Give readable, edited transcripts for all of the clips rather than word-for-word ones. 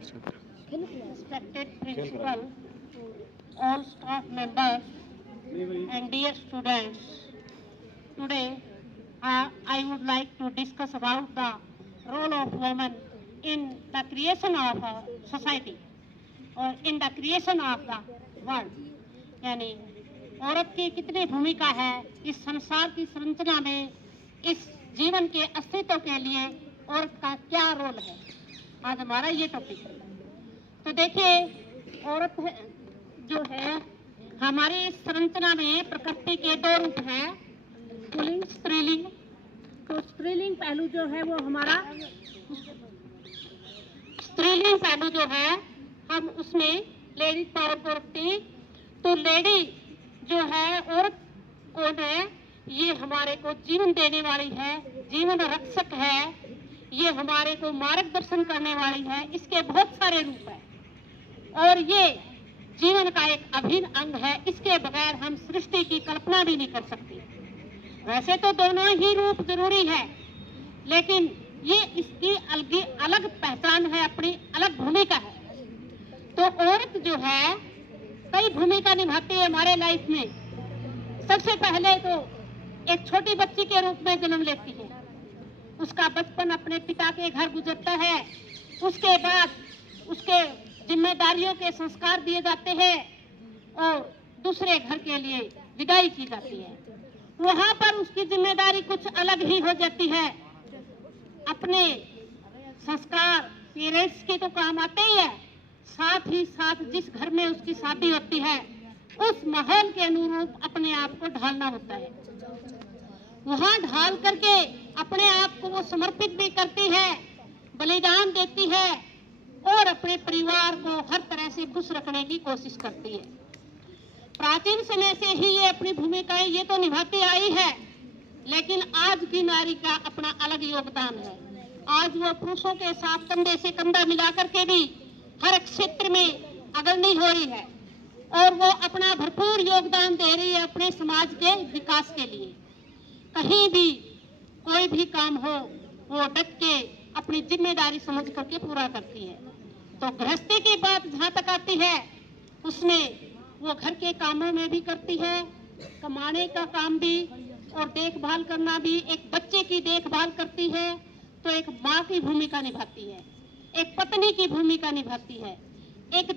Respected principal, all staff members, and dear students, today I would like to discuss about the role of women in the creation of a society और in the creation of the world. यानी औरत की कितनी भूमिका है इस संसार की संरचना में, इस जीवन के अस्तित्व के लिए औरत का क्या रोल है, आज हमारा ये टॉपिक है। तो देखिए, औरत जो है हमारी इस संरचना में प्रकृति के दो रूप हैं, पुल्लिंग स्त्रीलिंग। तो स्त्रीलिंग पहलू जो है वो हमारा स्त्रीलिंग पहलू जो है हम उसमें लेडीज पावर को रखते हैं। तो लेडी जो है औरत कौन है, ये हमारे को जीवन देने वाली है, जीवन रक्षक है, ये हमारे को मार्गदर्शन करने वाली है। इसके बहुत सारे रूप हैं और ये जीवन का एक अभिन्न अंग है। इसके बगैर हम सृष्टि की कल्पना भी नहीं कर सकते। वैसे तो दोनों ही रूप जरूरी है, लेकिन ये इसकी अलग पहचान है, अपनी अलग भूमिका है। तो औरत जो है कई भूमिका निभाती है हमारे लाइफ में। सबसे पहले तो एक छोटी बच्ची के रूप में जन्म लेती है, उसका बचपन अपने पिता के घर गुजरता है, उसके बाद उसके जिम्मेदारियों के संस्कार दिए जाते हैं और दूसरे घर के लिए विदाई की जाती है। वहां पर उसकी जिम्मेदारी कुछ अलग ही हो जाती है। अपने संस्कार पेरेंट्स के तो काम आते ही है, साथ ही साथ जिस घर में उसकी शादी होती है उस माहौल के अनुरूप अपने आप को ढालना होता है। वहां ढाल करके अपने आप को वो समर्पित भी करती है, बलिदान देती है और अपने परिवार को हर तरह से खुश रखने की कोशिश करती है। प्राचीन समय से ही ये अपनी भूमिकाएं ये तो निभाती आई है, लेकिन आज की नारी का अपना अलग योगदान है। आज वो पुरुषों के साथ कंधे से कंधा मिला करके भी हर क्षेत्र में अग्रणी हो रही है और वो अपना भरपूर योगदान दे रही है अपने समाज के विकास के लिए। कहीं भी कोई भी काम हो वो डट के अपनी जिम्मेदारी समझ करके पूरा करती है। तो गृहस्थी की बात जहाँ तक आती है उसमें वो घर के कामों में भी करती है, कमाने का काम भी और देखभाल करना भी। एक बच्चे की देखभाल करती है तो एक माँ की भूमिका निभाती है, एक पत्नी की भूमिका निभाती है, एक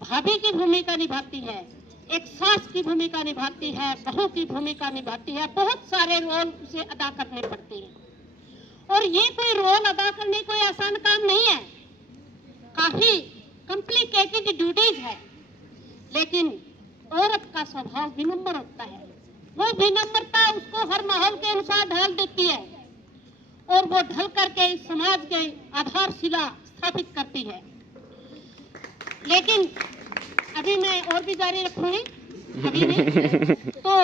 भाभी की भूमिका निभाती है, एक सास की भूमिका निभाती है, बहू की भूमिका निभाती है। बहुत सारे रोल उसे अदा करने पड़ते हैं और ये कोई रोल अदा करने कोई आसान काम नहीं है, काफी कॉम्प्लिकेटेड ड्यूटीज है। लेकिन औरत का स्वभाव विनम्र होता है, वो विनम्रता उसको हर माहौल के अनुसार ढाल देती है और वो ढल करके इस समाज के आधारशिला स्थापित करती है। लेकिन अभी मैं और भी जारी रखूंगी अभी नहीं। तो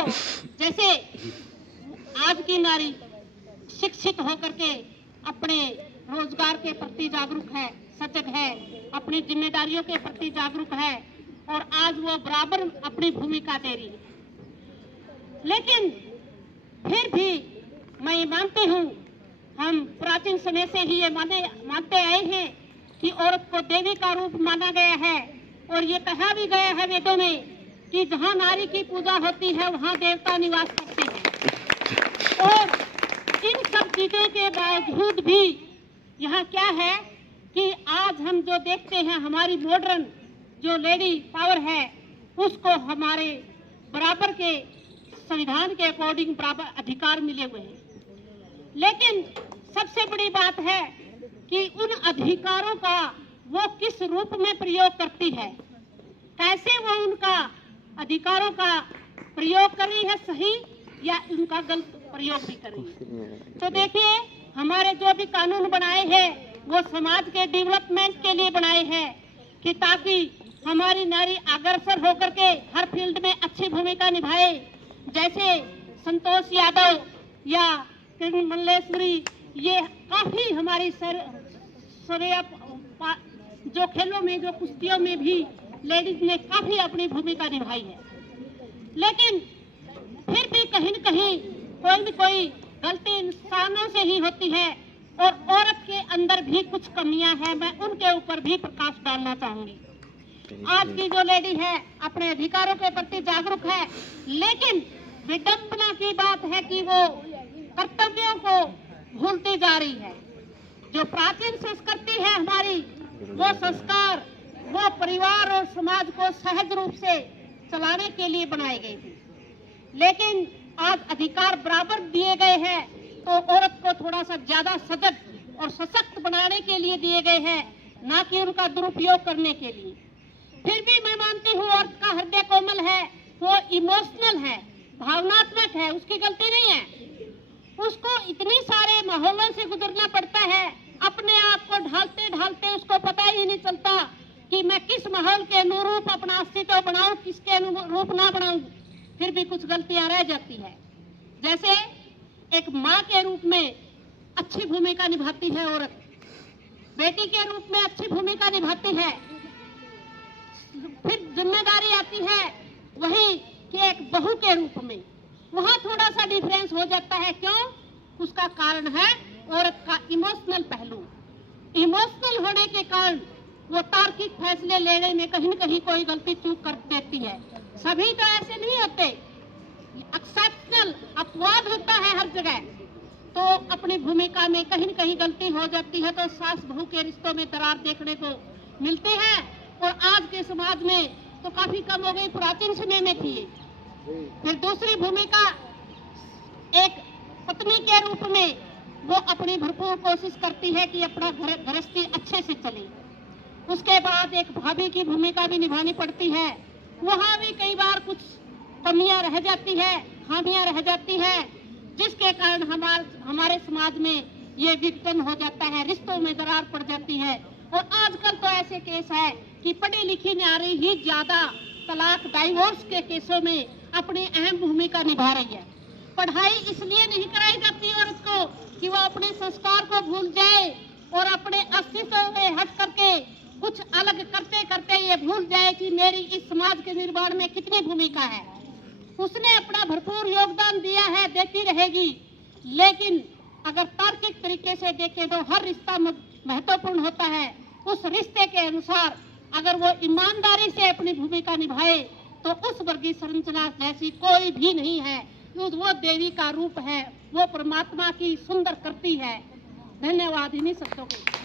जैसे आज की नारी शिक्षित होकर के अपने रोजगार के प्रति जागरूक है, सजग है, अपनी जिम्मेदारियों के प्रति जागरूक है और आज वो बराबर अपनी भूमिका दे रही है। लेकिन फिर भी मैं मानती हूँ, हम प्राचीन समय से ही ये मानते आए हैं कि औरत को देवी का रूप माना गया है और ये कहा भी गया है वेदों में कि जहाँ नारी की पूजा होती है वहाँ देवता निवास करते हैं। और इन सब चीजों के बावजूद भी यहाँ क्या है कि आज हम जो देखते हैं हमारी मॉडर्न जो लेडी पावर है उसको हमारे बराबर के संविधान के अकॉर्डिंग बराबर अधिकार मिले हुए हैं। लेकिन सबसे बड़ी बात है कि उन अधिकारों का वो किस रूप में प्रयोग करती है, कैसे वो उनका अधिकारों का प्रयोग कर रही है, सही या उनका गलत प्रयोग भी कर रही है। तो देखिए, हमारे जो भी कानून बनाए हैं वो समाज के डेवलपमेंट के लिए बनाए हैं कि ताकि हमारी नारी अग्रसर होकर के हर फील्ड में अच्छी भूमिका निभाए। जैसे संतोष यादव या किरण मल्लेश्वरी, ये काफी हमारी जो खेलों में, जो कुश्तियों में भी लेडीज ने काफी अपनी भूमिका निभाई है। लेकिन फिर भी कहीं न कहीं कोई न कोई गलती इंसानों से ही होती है। और औरत के अंदर भी कुछ कमियां हैं, मैं उनके ऊपर भी प्रकाश डालना चाहूंगी। आज की जो लेडी है अपने अधिकारों के प्रति जागरूक है, लेकिन विडंबना की बात है कि वो कर्तव्यों को भूलती जा रही है। जो प्राचीन संस्कृति है हमारी, वो संस्कार वो परिवार और समाज को सहज रूप से चलाने के लिए बनाई गई थी, लेकिन आज अधिकार बराबर दिए गए हैं तो औरत को थोड़ा सा ज्यादा सजग और सशक्त बनाने के लिए दिए गए हैं, ना कि उनका दुरुपयोग करने के लिए। फिर भी मैं मानती हूँ औरत का हृदय कोमल है, वो इमोशनल है, भावनात्मक है, उसकी गलती नहीं है। उसको इतनी सारे माहौलों से गुजरना पड़ता है, अपने आप को ढालते ढालते उसको पता ही नहीं चलता कि मैं किस माहौल के अनुरूप अपना अस्तित्व बनाऊं, किसके अनुरूप ना बनाऊं। फिर भी कुछ गलतियां रह जाती है। जैसे एक माँ के रूप में अच्छी भूमिका निभाती है औरत, बेटी के रूप में अच्छी भूमिका निभाती है, फिर जिम्मेदारी आती है वही कि एक बहू के रूप में, वहाँ थोड़ा सा डिफरेंस हो जाता है। क्यों? उसका कारण है औरत का इमोशनल पहलू। इमोशनल होने के कारण वो तार्किक फैसले लेने में कहीं न कहीं कोई गलती चूक कर देती है। सभी तो ऐसे नहीं होते, एक्सेप्शनल अपवाद होता है हर जगह, तो अपनी भूमिका में कहीं न कहीं गलती हो जाती है, तो सास बहू के रिश्तों में दरार देखने को मिलती है। और आज के समाज में तो काफी कम हो गई, प्राचीन समय में थी। फिर दूसरी भूमिका एक पत्नी के रूप में वो अपनी भरपूर कोशिश करती है कि अपना गृहस्थी अच्छे से चले। उसके बाद एक भाभी की भूमिका भी निभानी पड़ती है, वहाँ भी कई बार कुछ कमियां रह जाती है, खामियां रह जाती है, जिसके कारण हमारे समाज में ये विघटन हो जाता है, रिश्तों में दरार पड़ जाती है। और आजकल तो ऐसे केस है कि पढ़ी लिखी नारी ही ज्यादा तलाक डाइवोर्स के केसों में अपनी अहम भूमिका निभा रही है। पढ़ाई इसलिए नहीं कराई जाती औरत को कि वो अपने संस्कार को भूल जाए और अपने अस्तित्व में हट करके कुछ अलग करते करते ये भूल जाए कि मेरी इस समाज के निर्माण में कितनी भूमिका है। उसने अपना भरपूर योगदान दिया है, देती रहेगी, लेकिन अगर तार्किक तरीके से देखें तो हर रिश्ता महत्वपूर्ण होता है। उस रिश्ते के अनुसार अगर वो ईमानदारी से अपनी भूमिका निभाए तो उस वर्गीय संरचना जैसी कोई भी नहीं है। वो देवी का रूप है, वो परमात्मा की सुंदर करती है। धन्यवाद इन्हीं शब्दों को।